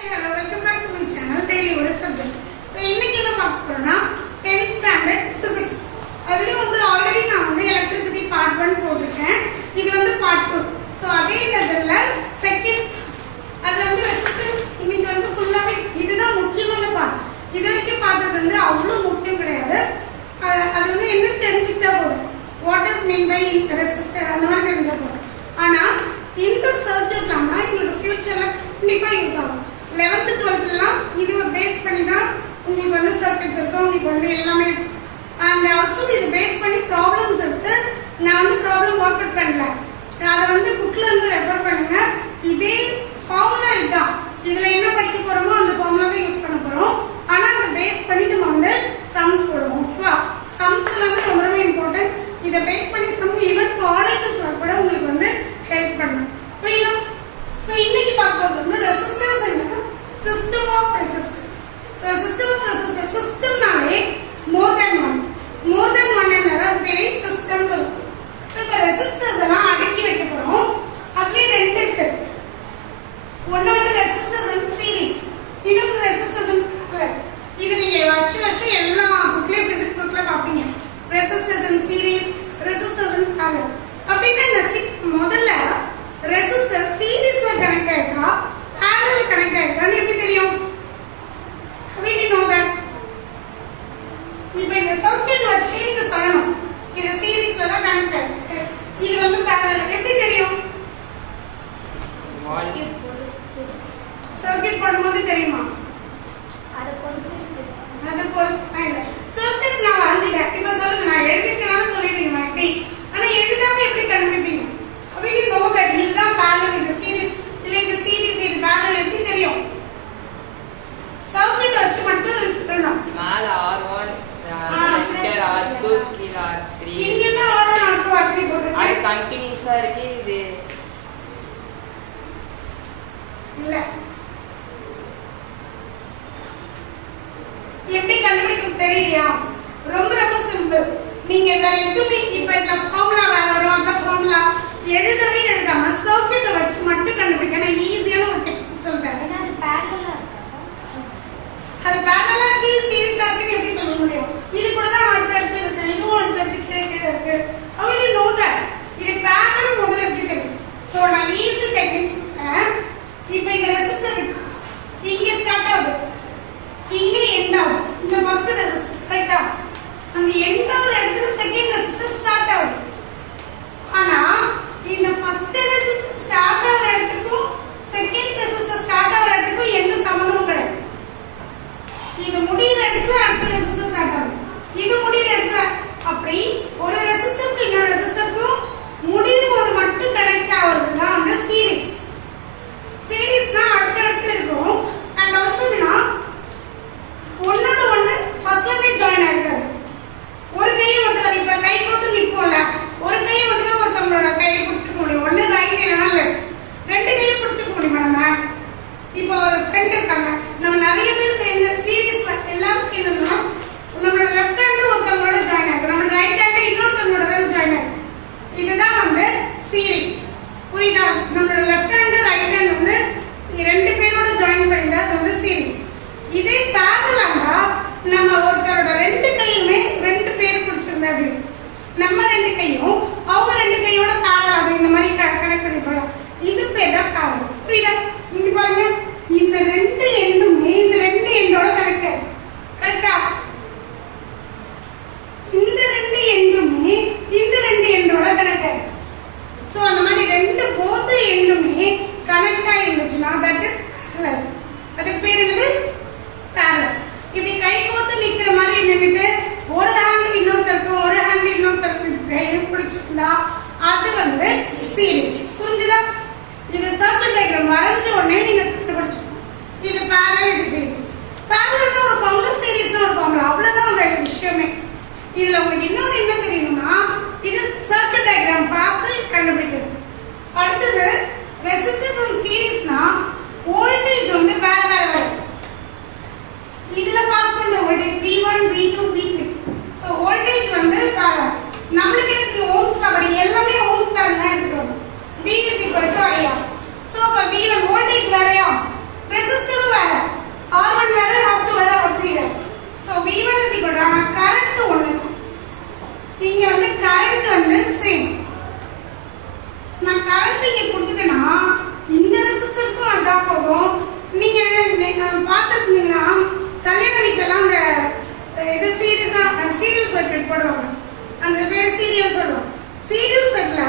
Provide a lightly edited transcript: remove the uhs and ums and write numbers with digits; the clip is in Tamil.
Hello, welcome back to my channel Daily Oru Subject. So இன்னைக்கு என்ன பார்க்க போறோம்னா 10th standard physics. அதுல வந்து ஆல்ரெடி நான் வந்து electricity part 1 போட்டுட்டேன். இது வந்து part 2. So அதே லெசன்ல செகண்ட் அதுல வந்து ரெசிஸ்டன்ஸ் இன்னைக்கு வந்து ஃபுல்லாவே இதுதான் முக்கியமான பார்ட். இது வரைக்கும் பார்த்தது வந்து அவ்வளவு முக்கியம் கிடையாது. அது வந்து என்ன தெரிஞ்சிட்டா போதும். What is meant by resistor அந்த மாதிரி தெரிஞ்சா போதும். ஆனா இந்த சர்க்யூட்லாம் உங்களுக்கு ஃபியூச்சர்ல கண்டிப்பா யூஸ் ஆகும். 11th 12th எல்லாம் இது பேஸ் பண்ணி தான் உங்களுக்கு வந்து சர்க்யூட்ஸ் இருக்கு, உங்களுக்கு வந்து எல்லாமே and also இது பேஸ் பண்ணி ப்ராப்ளம்ஸ் இருக்கு. நான் வந்து ப்ராப்ளம் வொர்க் அவுட் பண்ணல, அத வந்து புக்ல இருந்து ரெஃபர் பண்ணுங்க. இதே ஃபார்முலா இதுதான், இதுல என்ன படிக்க போறோமோ அந்த ஃபார்முலாவை யூஸ் பண்ண போறோம். ஆனா அத பேஸ் பண்ணி நம்ம வந்து சம்ஸ் போடுவோம். ஓகேவா? சம்ஸ்ல வந்து ரொம்ப இம்பார்ட்டன்ட். இத பேஸ் பண்ணி சம் ஈவன் காலேஜஸ்ல கூட உங்களுக்கு வந்து ஹெல்ப் பண்ணும். புரியுதா? சோ இன்னைக்கு பார்க்கிறது வந்து ரெசிஸ்டன்ஸ் என்ன, system of resistance. So system of resistance சிஸ்டம்னாலே மோர் தென் ஒன் என்னடா பெரிய சிஸ்டம் சொல்லுவோம். சோ இப்ப ரெசிஸ்டர்ஸ் எல்லாம் அடுக்கி வைக்க போறோம். அதுல ரெண்டு இருக்கு. ஒன்னு வந்து ரெசிஸ்டர்ஸ் இன் சீரிஸ், இன்னொரு ரெசிஸ்டர்ஸ் இன் பேரலல். இது நீங்க வருஷம் எல்லா புக்லயே பிசிக்ஸ் புக்ல பாப்பீங்க. Resistors in series, resistors in parallel. அப்படின்னா முதல்ல ரெசிஸ்டர் சீரிஸ்ல கனெக்ட் ஆயிருக்கா பேரலல் கனெக்ட் ஆயிருக்கான்னு எப்படி தெரியும்? we know that. இப்போ இந்த சர்க்யூட் வச்சு நீங்க சொல்லணும் இது சீரிஸ்ல தான் கனெக்ட் ஆயிருக்கு, இது வந்து பேரலல். எப்படி தெரியும்? சர்க்யூட் போடும்போது தெரியுமா? அது பொறுத்து சர்க்யூட் நான் வரைஞ்சிட்டேன். இப்போ சொல்லுங்க, நான் எழுதிருக்கனால சொல்லிட்டீங்க எப்படி, ஆனா எழுதாம எப்படி கண்டுபிடிப்பீங்க? we know that இதுதான் parallel, இது சீரிஸ் இல்ல இது சீரிஸ் இது parallel எப்படி தெரியும்? சர்க்யூட் வச்சு மட்டும் சொல்லணும். மேல R1 சென்டர் R2 கீழ R3 இங்க தான் R1 R2 R3 போட்டுருக்கு. அது கண்டினியூஸா இருக்கு. இது இல்ல எப்படி கண்டுபிடிக்கும் தெரியலையா? ரொம்ப சிம்பிள். நீங்க வேற எதுவுமே இப்ப இந்த ஃபார்முலா வரும், அந்த ஃபார்முலா எழுதாம சர்க்யூட் வச்சு மட்டும் கண்டுபிடிக்கணும். ஈஸியான ஒரு டெக்னிக் சொல்றேன். அது பேரலலா இருக்கா? அது பேரலலா இருக்கு, சீரிஸா இருக்கு எப்படி சொல்ல முடியும்? இது கூட தான் அடுத்து இருக்கு, இதுவும் அடுத்து கீழே இருக்கு. how will you know that? இது பேரலல் முதல்ல எப்படி தெரியும்? சோ நான் ஈஸி டெக்னிக்ஸ் சொல்றேன். இப்போ இந்த ரெசிஸ்டர் இருக்கு, இங்க ஸ்டார்ட் ஆகுது, இங்க எண்ட் ஆகுது. இந்த ஃபர்ஸ்ட் ரெசிஸ்டர் ரைட்டா, அந்த எண்ட் ஆகுற இடத்துல செகண்ட் ரெசிஸ்டர் ஸ்டார்ட் ஆகுது. ஆனா இந்த ஃபர்ஸ்ட் ரெசிஸ்டர் ஸ்டார்ட் ஆகுற இடத்துக்கும் செகண்ட் ரெசிஸ்டர் ஸ்டார்ட் ஆகுற இடத்துக்கும் எந்த சம்பந்தமும் கிடையாது. இது முடியிற இடத்துல அடுத்த ரெசிஸ்டர் ஸ்டார்ட் ஆகுது, இது முடியிற இடத்துல. அப்படி ஒரு ரெசிஸ்டருக்கு இன்னொரு ரெசிஸ்டருக்கும் முடியும் போது மட்டும் கனெக்ட் ஆகுறது தான் அந்த சீரிஸ். சீரிஸ்னா அடுத்தடுத்து இருக்கும். அண்ட் ஆல்சோ ஒன்னோட ஒண்ணு ஃபர்ஸ்ட்ல இருந்தே ஜாயின் ஆயிருக்காது. ஒரு கையை மட்டும் தான், இப்ப கை கோத்து நிப்போம்ல, ஒரு கையை மட்டும் தான் ஒருத்தவங்களோட கையை பிடிச்சிருக்க முடியும். ஒண்ணு ரைட் இல்லைன்னா லெஃப்ட், ரெண்டு கையை பிடிச்சிருக்க முடியுமா நம்ம? இப்போ ஒரு ஃப்ரெண்ட் இருக்காங்க, நம்ம நிறைய பேர் சேர்ந்து சீரிஸ்ல எல்லாரும் சேர்ந்தோம்னா நம்மளோட லெஃப்ட் ஹேண்ட் ஒருத்தவங்களோட ஜாயின் ஆகும், நம்ம ரைட் ஹேண்ட் இன்னொருத்தவங்களோட தான் ஜாயின் ஆகும். இதுதான் வந்து சீரிஸ். புரியுதா? நம்மளோட லெஃப்ட் ஹேண்ட் ரைட் ஹேண்ட் வந்து ரெண்டு பேரோட ஜாயின் பண்ணிட்டா அது வந்து சீரிஸ். இதே பேரலல்னா நம்ம ஒருத்தரோட ரெண்டு கையுமே ரெண்டு பேர் பிடிச்சிருந்தா அப்படி நம்ம ரெண்டு கையும் அவங்க ரெண்டு கையோட பேரலல் ஆகும். இந்த மாதிரி கனெக்ட் பண்ணி போகலாம். இது பேர் தான் பேரலல். புரியுதா? இங்க பாருங்க, இந்த ரெண்டு எண்டுமே இந்த ரெண்டு எண்டோட கனெக்ட் ஆயிருக்கு. கரெக்டா? இந்த ரெண்டு எண்டுமே இந்த ரெண்டு எண்டோட கனெக்ட் ஆயிருக்கு. சோ அந்த மாதிரி ரெண்டு போத் எண்டுமே கனெக்ட் ஆயிருந்துச்சுன்னா தட் இஸ் பேரலல். அதுக்கு பேர் என்னது? பேரலல். இப்படி கை கோத்து நிக்கிற மாதிரி நின்னுட்டு ஒரு ஹேண்ட் இன்னொருத்தருக்கும் ஒரு ஹேண்ட் இன்னொருத்தருக்கும் பிடிச்சிருந்தா அது வந்து சீரிஸ். புரிஞ்சுதா? இது சர்க்யூட் டயகிராம் வரைஞ்ச உடனே நீங்க கண்டுபிடிச்சிடணும் இது பேரலல், இது சீரிஸ். பேரலல்னா ஒரு ஃபார்முலா, சீரிஸ்னா ஒரு ஃபார்முலா, அவ்வளவுதான் அந்த விஷயமே. இதுல உங்களுக்கு இன்னொரு என்ன தெரியணும்னா இது சர்க்யூட் டயகிராம் பார்த்து கண்டுபிடிக்கிறது. அடுத்தது ரெசிஸ்டன்ஸ் அண்ட் சீரிஸ்னா வோல்டேஜ் வந்து வேற வேற வரும். இதுல பாஸ் பண்ற voltage V1 V2 V3. So voltage வந்து பேரலல். நமக்கு என்ன ஓம்ஸ் லா படி எல்லாமே ஓம்ஸ் லா தான் எடுத்துக்கணும். V = IR. சோ அப்ப V1 வோல்டேஜ் வேறயா, ரெசிஸ்டர் கரண்ட் இங்க கொடுத்துட்டேன்னா இந்த ரெசிஸ்டருக்கும் அதான் போகும். நீங்க பார்த்துருந்தீங்கன்னா கல்யாண வீட்டுலலாம் அந்த இது சீரியல் சர்க்யூட் போடுவாங்க. அந்த பேர் சீரியல் சொல்லுவோம். சீரியல் சர்க்யூட்ல